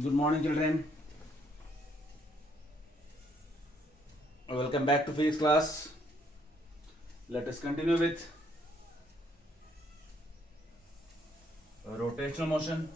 Good morning, children. Welcome back to physics class. Let us continue with rotational motion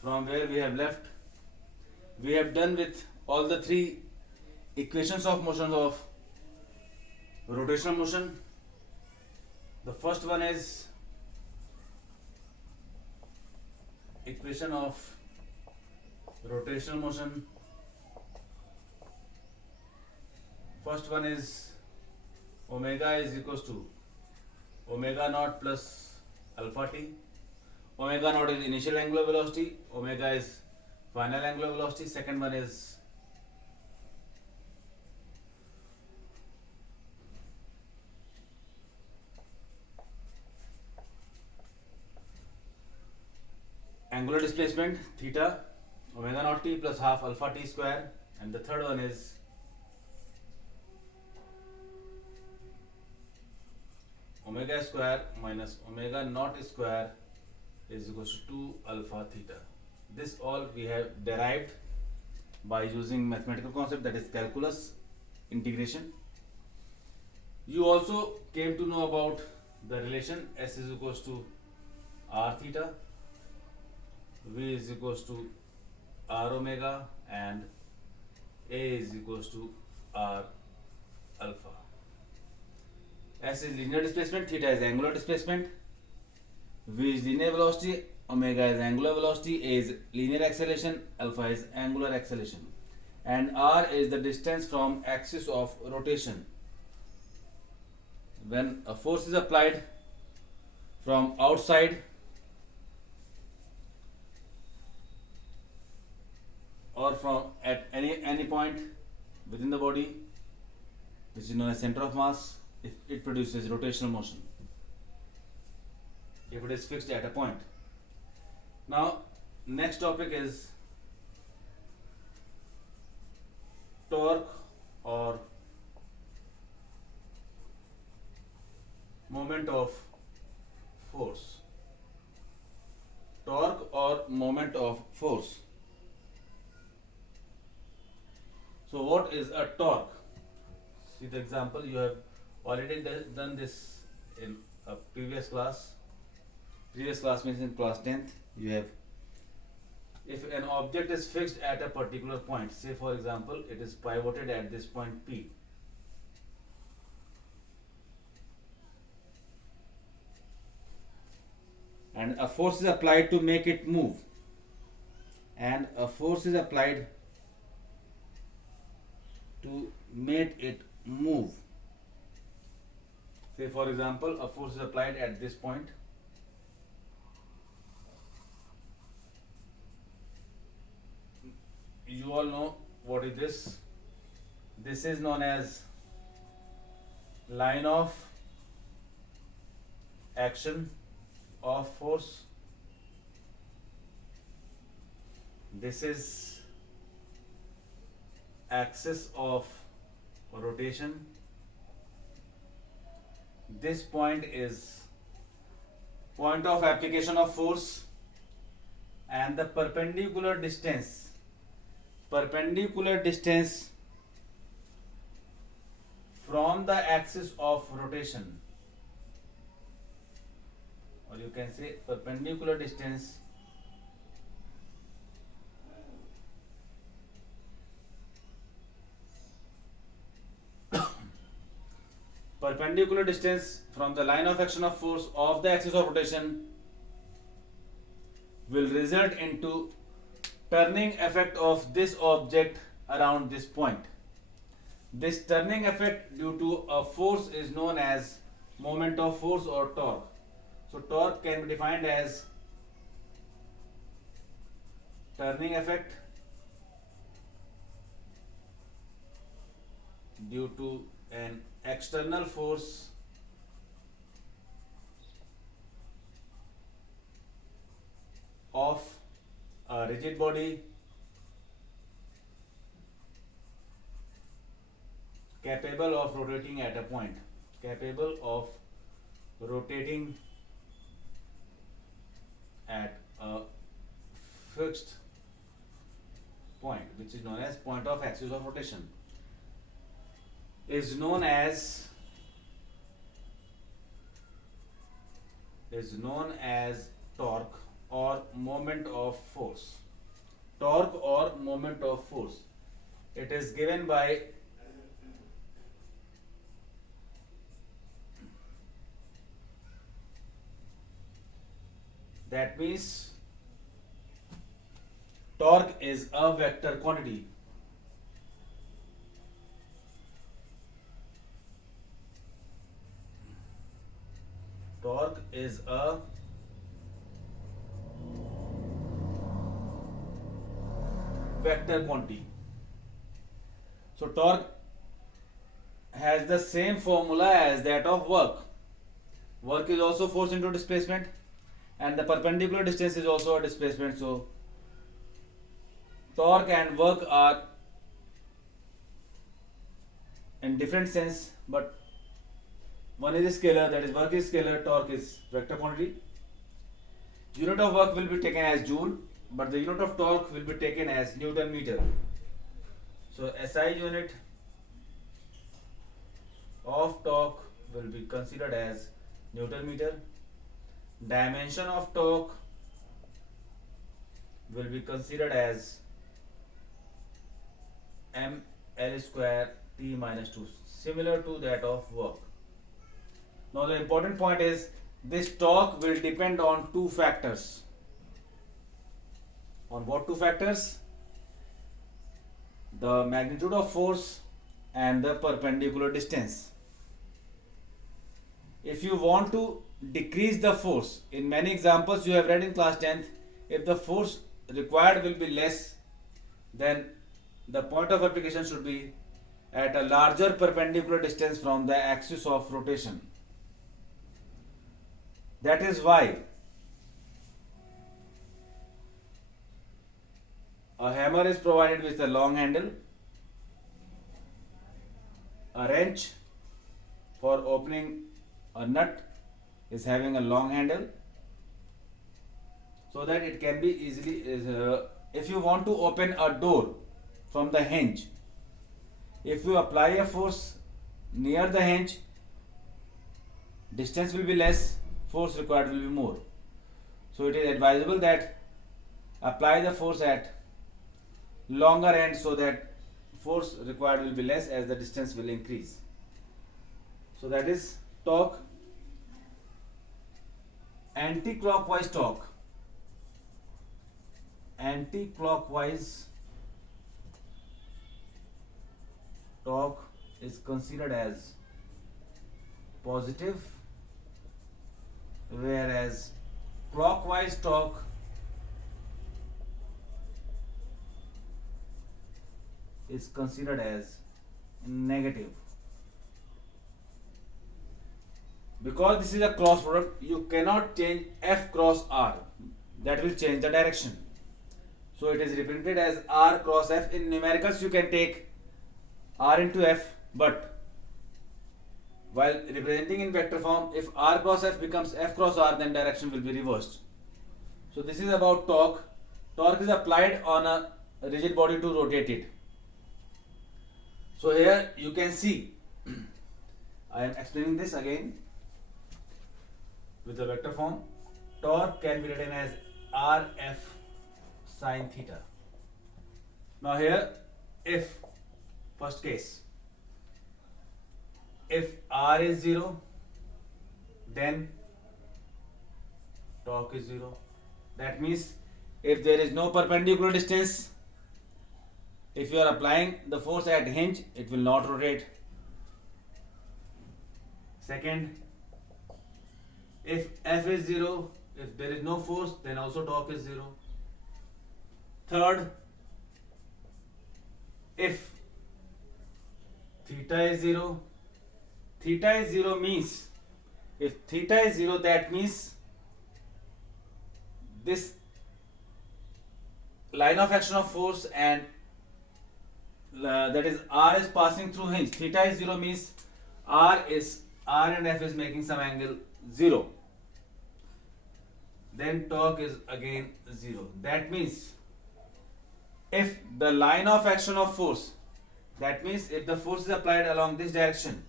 from where we have left. We have done with all the three equations of motion of rotational motion. The first one is equation of rotational motion. First one is omega is equals to omega naught plus alpha t. Omega naught is initial angular velocity, omega is final angular velocity. Second one is angular displacement theta, omega naught t plus half alpha t square, and the third one is omega square minus omega naught square is equals to 2 alpha theta. This all we have derived by using mathematical concept, that is calculus integration. You also came to know about the relation S is equals to r theta, V is equals to r omega, and A is equals to r alpha. S is linear displacement, theta is angular displacement, V is linear velocity, omega is angular velocity, A is linear acceleration, alpha is angular acceleration, and r is the distance from axis of rotation. When a force is applied from outside or from at any point within the body, which is known as center of mass, it produces rotational motion if it is fixed at a point. Now, next topic is torque or moment of force. Torque or moment of force. So, what is a torque? See the example, you have already done this in a previous class. Previous class means in class 10th. You have, if an object is fixed at a particular point, say for example it is pivoted at this point P, and a force is applied to make it move, and a force is applied to make it move. Say for example a force is applied at this point, you all know what is this. This is known as line of action of force. This is axis of rotation. This point is point of application of force, and the perpendicular distance from the axis of rotation, or you can say perpendicular distance from the line of action of force of the axis of rotation will result into turning effect of this object around this point. This turning effect due to a force is known as moment of force or torque. So torque can be defined as turning effect due to an external force of a rigid body capable of rotating at a point, capable of rotating at a fixed point, which is known as point of axis of rotation, is known as torque or moment of force. Torque or moment of force. It is given by that means torque is a vector quantity. Torque is a vector quantity. So torque has the same formula as that of work. Work is also force into displacement, and the perpendicular distance is also a displacement. So torque and work are in different sense, but one is scalar, that is work is scalar, torque is vector quantity. Unit of work will be taken as joule, but the unit of torque will be taken as Newton meter. So SI unit of torque will be considered as Newton meter. Dimension of torque will be considered as ml square t minus 2, similar to that of work. Now the important point is this torque will depend on two factors. On what two factors? The magnitude of force and the perpendicular distance. If you want to decrease the force, in many examples you have read in class 10th, if the force required will be less, then the point of application should be at a larger perpendicular distance from the axis of rotation. That is why a hammer is provided with a long handle, a wrench for opening a nut is having a long handle, so that it can be easily, if you want to open a door from the hinge, if you apply a force near the hinge, distance will be less, force required will be more. So it is advisable that apply the force at longer end, so that force required will be less as the distance will increase. So that is torque. Anti-clockwise torque. Anti-clockwise torque is considered as positive, whereas clockwise torque is considered as negative. Because this is a cross product, you cannot change F cross R, that will change the direction. So it is represented as R cross F. In numericals you can take R into F, but while representing in vector form, if R cross F becomes F cross R, then direction will be reversed. So this is about torque. Torque is applied on a rigid body to rotate it. So here you can see, I am explaining this again with the vector form. Torque can be written as Rf sin theta. Now here, if, first case, if R is 0, then torque is 0. That means if there is no perpendicular distance, if you are applying the force at hinge, it will not rotate. Second, if F is 0, if there is no force, then also torque is 0. Third, if theta is 0, theta is 0 means, if theta is 0, that means this line of action of force and that is R is passing through hinge. Theta is 0 means R and F is making some angle 0. Then torque is again 0. That means if the line of action of force, that means if the force is applied along this direction,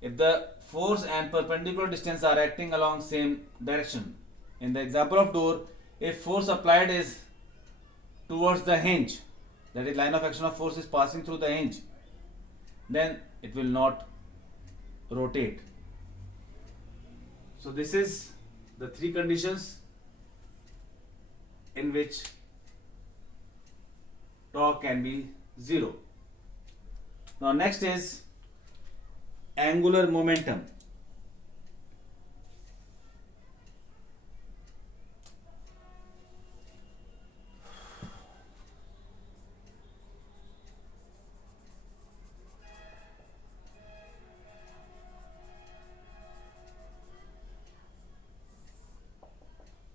if the force and perpendicular distance are acting along same direction, in the example of door, if force applied is towards the hinge, that is line of action of force is passing through the hinge, then it will not rotate. So this is the three conditions in which torque can be zero. Now next is angular momentum.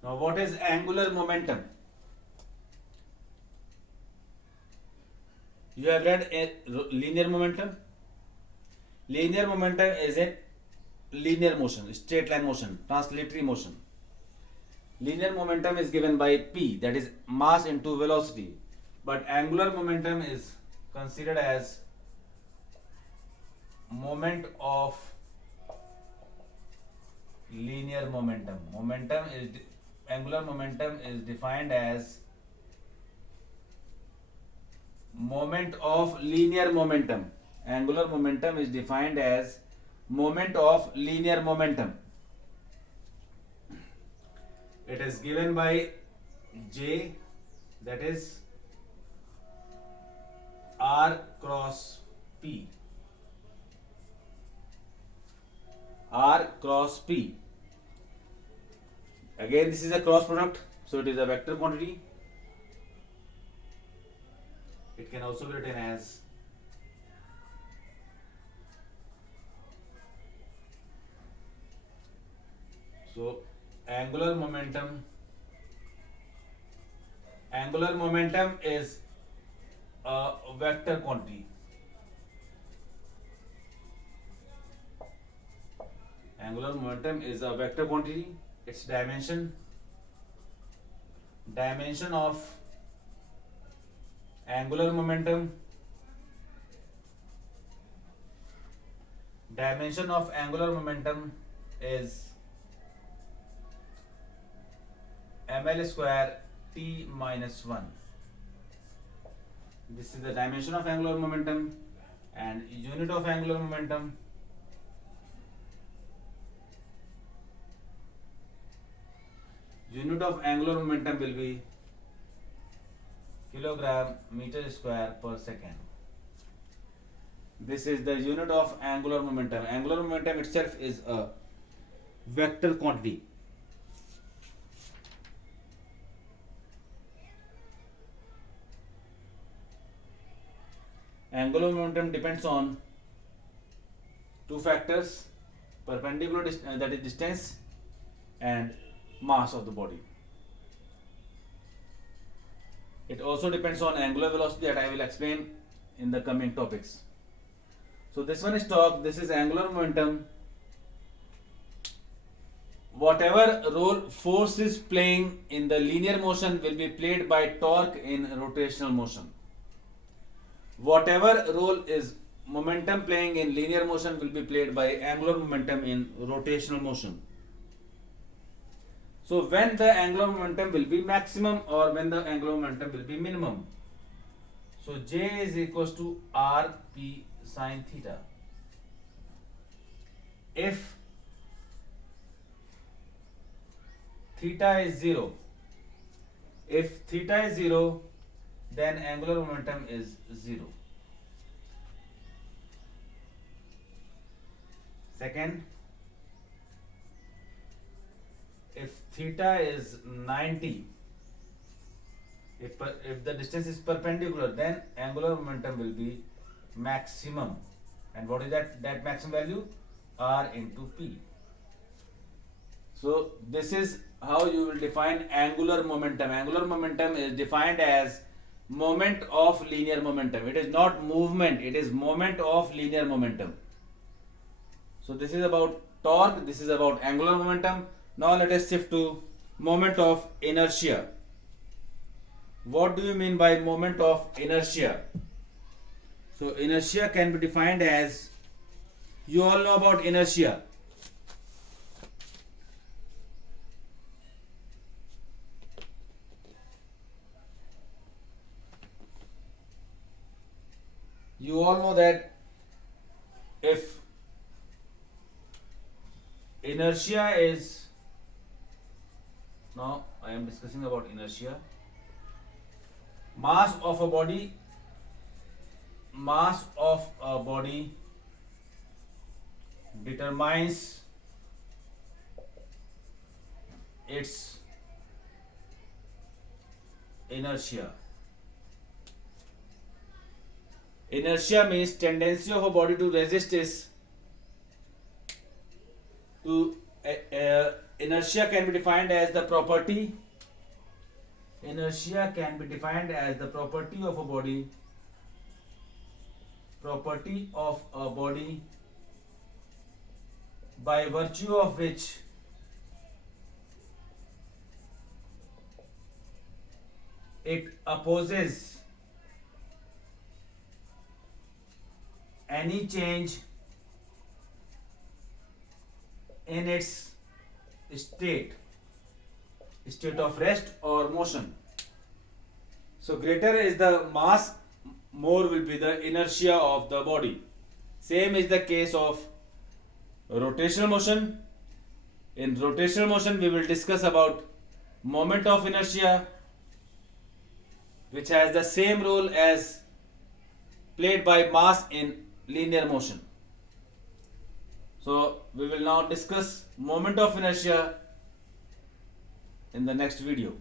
Now what is angular momentum? You have read a linear momentum. Linear momentum is a linear motion, straight line motion, translatory motion. Linear momentum is given by P, that is mass into velocity. But angular momentum is considered as moment of linear momentum. Angular momentum is defined as moment of linear momentum. Angular momentum is defined as moment of linear momentum. It is given by J, that is R cross P. R cross P. Again, this is a cross product, so it is a vector quantity. It can also be written as angular momentum is a vector quantity. Angular momentum is a vector quantity. Its dimension of angular momentum is ml square t minus 1. This is the dimension of angular momentum, and unit of angular momentum will be kilogram meter square per second. This is the unit of angular momentum. Angular momentum itself is a vector quantity. Angular momentum depends on two factors: perpendicular that is distance, and mass of the body. It also depends on angular velocity that I will explain in the coming topics. So this one is torque, this is angular momentum. Whatever role force is playing in the linear motion will be played by torque in rotational motion. Whatever role is momentum playing in linear motion will be played by angular momentum in rotational motion. So when the angular momentum will be maximum or when the angular momentum will be minimum. So J is equals to RP sin theta. If theta is 0, then angular momentum is 0. Second, if theta is 90, if the distance is perpendicular, then angular momentum will be maximum. And what is that maximum value? R into P. So this is how you will define angular momentum. Angular momentum is defined as moment of linear momentum. It is not movement, it is moment of linear momentum. So this is about torque, this is about angular momentum. Now let us shift to moment of inertia. what do you mean by moment of inertia? So inertia can be defined as, you all know about inertia. You all know that if inertia is, now I am discussing about inertia, mass of a body determines its inertia. Inertia means tendency of a body to resist inertia can be defined as the property. Inertia can be defined as the property of a body. Property of a body by virtue of which it opposes any change in its state of rest or motion. So greater is the mass, more will be the inertia of the body. Same is the case of rotational motion. In rotational motion we will discuss about moment of inertia, which has the same role as played by mass in linear motion. So we will now discuss moment of inertia in the next video.